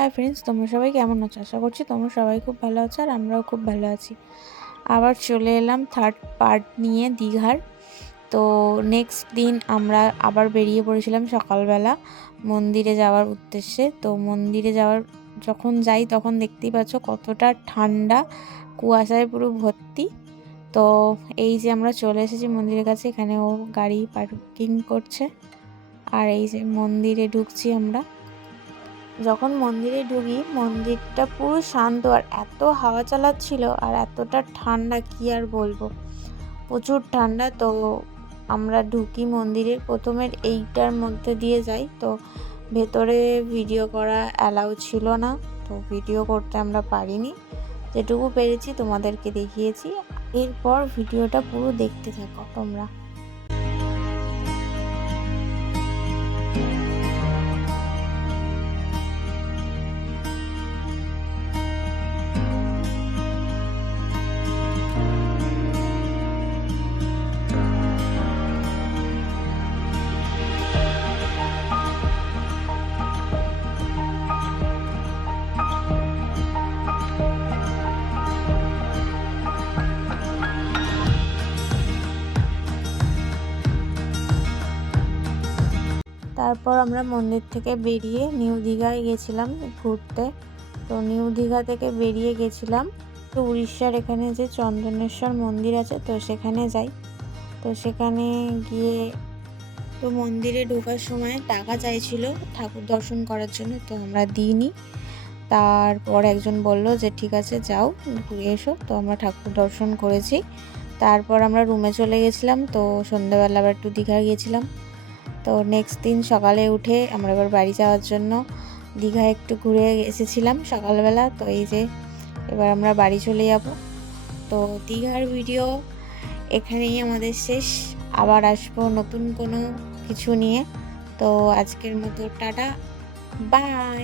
Hi friends, তোমরা সবাই কেমন আছো? আশা করছি তোমরা সবাই খুব ভালো আছো আর আমরাও খুব ভালো আছি। আবার চলে এলাম থার্ড পার্ট নিয়ে দীঘার। তো নেক্সট দিন আমরা আবার বেরিয়ে পড়েছিলাম সকালবেলা মন্দিরে যাওয়ার উদ্দেশ্যে। তো মন্দিরে যখন যাই তখন দেখতেই পাচ্ছ কতটা ঠান্ডা, কুয়াশায় পুরো ভর্তি। তো এই যে আমরা চলে এসেছি মন্দিরের কাছে, এখানে ও গাড়ি পার্কিং করছে আর এই যে মন্দিরে ঢুকছি আমরা। যখন মন্দিরে ঢুকি মন্দিরটা পুরো শান্ত, আর এত হাওয়া চালাচ্ছিল আর এতটা ঠান্ডা কি আর বলবো, প্রচুর ঠান্ডা। তো আমরা ঢুকি মন্দিরের প্রথমের এইটার মধ্যে দিয়ে যাই, তো ভেতরে ভিডিও করা অ্যালাউ ছিল না, তো ভিডিও করতে আমরা পারিনি। যেটুকু পেরেছি তোমাদেরকে দেখিয়েছি। এরপর ভিডিওটা পুরো দেখতে থাকো তোমরা। তারপর আমরা মন্দির থেকে বেরিয়ে নিউ দীঘায় গেছিলাম ঘুরতে। তো নিউ দীঘা থেকে বেরিয়ে গেছিলাম তো উড়িষ্যার এখানে যে চন্দনেশ্বর মন্দির আছে, তো সেখানে যাই। তো সেখানে গিয়ে তো মন্দিরে ঢোকার সময় টাকা চাইছিল ঠাকুর দর্শন করার জন্য, তো আমরা দিইনি। তারপর একজন বলল যে ঠিক আছে যাও ঘুরে এসো, তো আমরা ঠাকুর দর্শন করেছি। তারপর আমরা রুমে চলে গেছিলাম। তো সন্ধ্যাবেলা আবার একটু দীঘা গিয়েছিলাম। তো নেক্সট দিন সকালে উঠে আমরা এবার বাড়ি যাওয়ার জন্য দীঘায় একটু ঘুরে এসেছিলাম সকালবেলা। তো এই যে এবার আমরা বাড়ি চলে যাব। তো দীঘার ভিডিও এখানেই আমাদের শেষ। আবার আসবো নতুন কোনো কিছু নিয়ে। তো আজকের মতো টাটা, বাই।